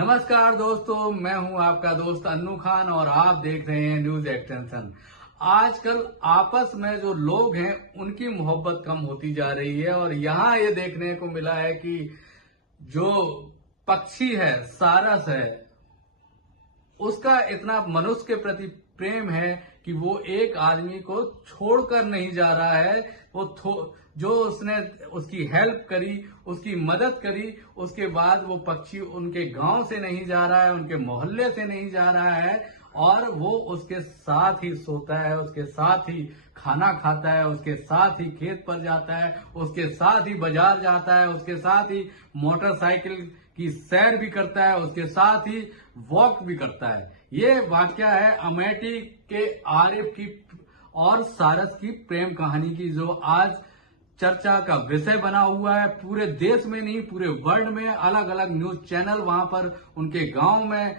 नमस्कार दोस्तों, मैं हूं आपका दोस्त अन्नू खान और आप देख रहे हैं न्यूज एक्सटेंशन। आजकल आपस में जो लोग हैं उनकी मोहब्बत कम होती जा रही है और यहाँ ये देखने को मिला है कि जो पक्षी है, सारस है, उसका इतना मनुष्य के प्रति प्रेम है कि वो एक आदमी को छोड़कर नहीं जा रहा है। वो जो उसने उसकी हेल्प करी, उसकी मदद करी, उसके बाद वो पक्षी उनके गांव से नहीं जा रहा है, उनके मोहल्ले से नहीं जा रहा है और वो उसके साथ ही सोता है, उसके साथ ही खाना खाता है, उसके साथ ही खेत पर जाता है, उसके साथ ही बाजार जाता है, उसके साथ ही मोटरसाइकिल की सैर भी करता है, उसके साथ ही वॉक भी करता है। ये वाकया है अमेठी के आरिफ की और सारस की प्रेम कहानी की, जो आज चर्चा का विषय बना हुआ है। पूरे देश में नहीं, पूरे वर्ल्ड में अलग अलग न्यूज चैनल वहां पर उनके गांव में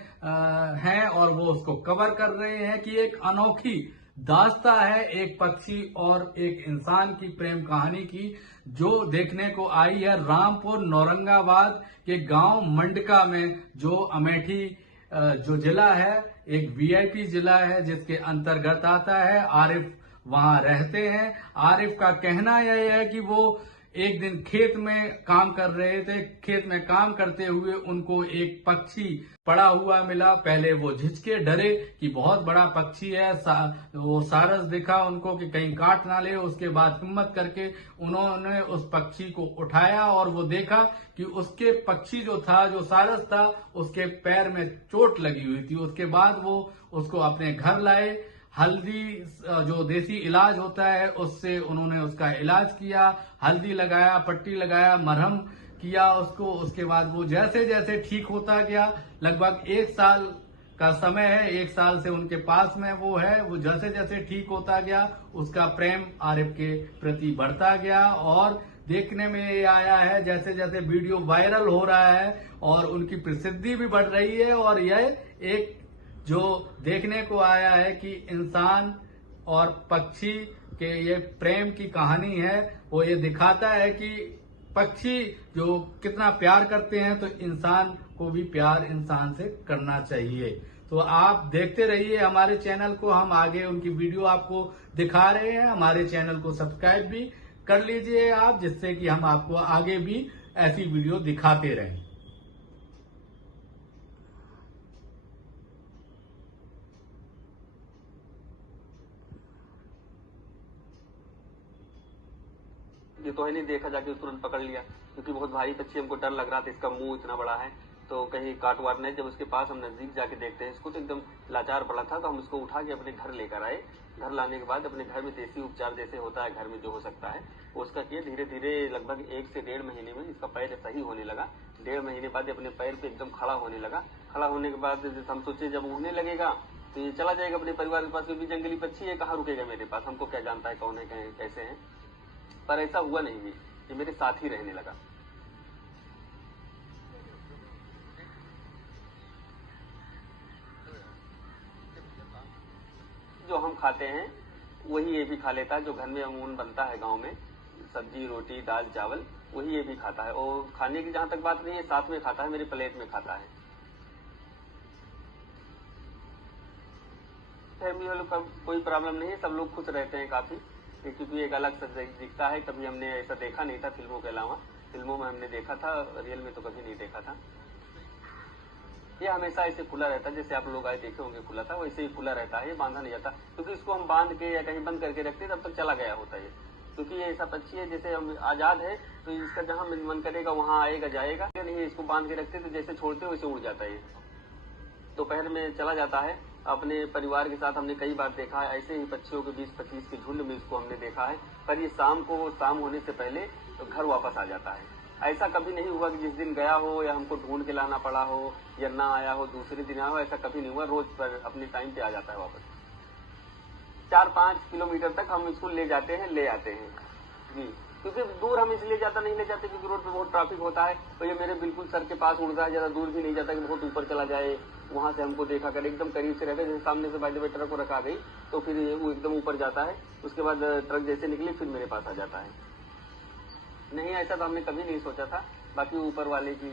हैं और वो उसको कवर कर रहे हैं कि एक अनोखी दास्ता है एक पक्षी और एक इंसान की प्रेम कहानी की, जो देखने को आई है रामपुर नौरंगाबाद के गांव मंडका में, जो अमेठी जो जिला है, एक वीआईपी जिला है जिसके अंतर्गत आता है। आरिफ वहां रहते हैं। आरिफ का कहना यह है कि वो एक दिन खेत में काम कर रहे थे। खेत में काम करते हुए उनको एक पक्षी पड़ा हुआ मिला। पहले वो झिझके, डरे कि बहुत बड़ा पक्षी है। वो सारस दिखा उनको कि कहीं काट ना ले। उसके बाद हिम्मत करके उन्होंने उस पक्षी को उठाया और वो देखा कि उसके पक्षी जो था, जो सारस था, उसके पैर में चोट लगी हुई थी। उसके बाद वो उसको अपने घर लाए। हल्दी, जो देसी इलाज होता है, उससे उन्होंने उसका इलाज किया। हल्दी लगाया, पट्टी लगाया, मरहम किया उसको। उसके बाद वो जैसे जैसे ठीक होता गया, लगभग 1 साल का समय है, 1 साल से उनके पास में वो है। वो जैसे जैसे ठीक होता गया, उसका प्रेम आरिफ के प्रति बढ़ता गया और देखने में ये आया है जैसे जैसे वीडियो वायरल हो रहा है और उनकी प्रसिद्धि भी बढ़ रही है। और यह एक जो देखने को आया है कि इंसान और पक्षी के ये प्रेम की कहानी है, वो ये दिखाता है कि पक्षी जो कितना प्यार करते हैं, तो इंसान को भी प्यार इंसान से करना चाहिए। तो आप देखते रहिए हमारे चैनल को, हम आगे उनकी वीडियो आपको दिखा रहे हैं। हमारे चैनल को सब्सक्राइब भी कर लीजिए आप, जिससे कि हम आपको आगे भी ऐसी वीडियो दिखाते रहें। ये तो है नहीं, देखा जाके तुरंत पकड़ लिया क्योंकि बहुत भारी पक्षी, हमको डर लग रहा था, इसका मुंह इतना बड़ा है तो कहीं काट वाट नहीं। जब उसके पास हम नजदीक जाके देखते हैं इसको तो एकदम लाचार पड़ा था, तो हम इसको उठा के अपने घर लेकर आए। घर लाने के बाद अपने घर में देसी उपचार जैसे होता है घर में जो हो सकता है वो उसका किए। धीरे धीरे लगभग 1 से 1.5 महीने में इसका पैर सही होने लगा। 1.5 महीने बाद अपने पैर पे एकदम खड़ा होने लगा। खड़ा होने के बाद हम सोचे जब उड़ने लगेगा तो ये चला जाएगा अपने परिवार के पास, क्योंकि जंगली पक्षी है, कहाँ रुकेगा मेरे पास, हमको क्या जानता है कौन है कैसे है। पर ऐसा हुआ नहीं, ये मेरे साथ ही रहने लगा। जो हम खाते हैं वही ये भी खा लेता है। जो घर में अमूमन बनता है गांव में, सब्जी, रोटी, दाल, चावल, वही ये भी खाता है। और खाने की जहां तक बात नहीं है, साथ में खाता है, मेरे प्लेट में खाता है। फैमिली वालों का कोई प्रॉब्लम नहीं है, सब लोग खुश रहते हैं काफी, क्योंकि एक अलग सा दिखता है। कभी हमने ऐसा देखा नहीं था फिल्मों के अलावा। फिल्मों में हमने देखा था, रियल में तो कभी नहीं देखा था। ये हमेशा ऐसे खुला रहता है, जैसे आप लोग आए देखे होंगे खुला था, वैसे ही खुला रहता है। ये बांधा नहीं जाता, क्योंकि इसको हम बांध के या कहीं बंद करके रखते तब तक चला गया होता है। क्योंकि ये ऐसा पक्षी है जैसे हम आजाद है, तो इसका जहां मन करेगा वहां आएगा जाएगा। नहीं, इसको बांध के रखते तो जैसे छोड़ते वैसे उड़ जाता है। दोपहर में चला जाता है अपने परिवार के साथ। हमने कई बार देखा है ऐसे ही पक्षियों के 20-25 के झुंड में इसको हमने देखा है। पर ये शाम होने से पहले तो घर वापस आ जाता है। ऐसा कभी नहीं हुआ कि जिस दिन गया हो या हमको ढूंढ के लाना पड़ा हो या ना आया हो, दूसरे दिन आया हो, ऐसा कभी नहीं हुआ। रोज पर अपने टाइम पे आ जाता है वापस। 4-5 किलोमीटर तक हम इसको ले जाते हैं, ले आते हैं जी। क्योंकि दूर हम इसलिए ज्यादा नहीं ले जाते क्योंकि रोड पे बहुत ट्रैफिक होता है। तो ये मेरे बिल्कुल सर के पास उड़ता है, ज्यादा दूर भी नहीं जाता कि बहुत ऊपर चला जाए, वहां से हमको देखा कर। एकदम करीब से रहता है, जैसे सामने से बाय द वे ट्रक को रखा गई तो फिर वो एकदम ऊपर जाता है। उसके बाद ट्रक जैसे निकली फिर मेरे पास आ जाता है। नहीं, ऐसा तो हमने कभी नहीं सोचा था। बाकी ऊपर वाले की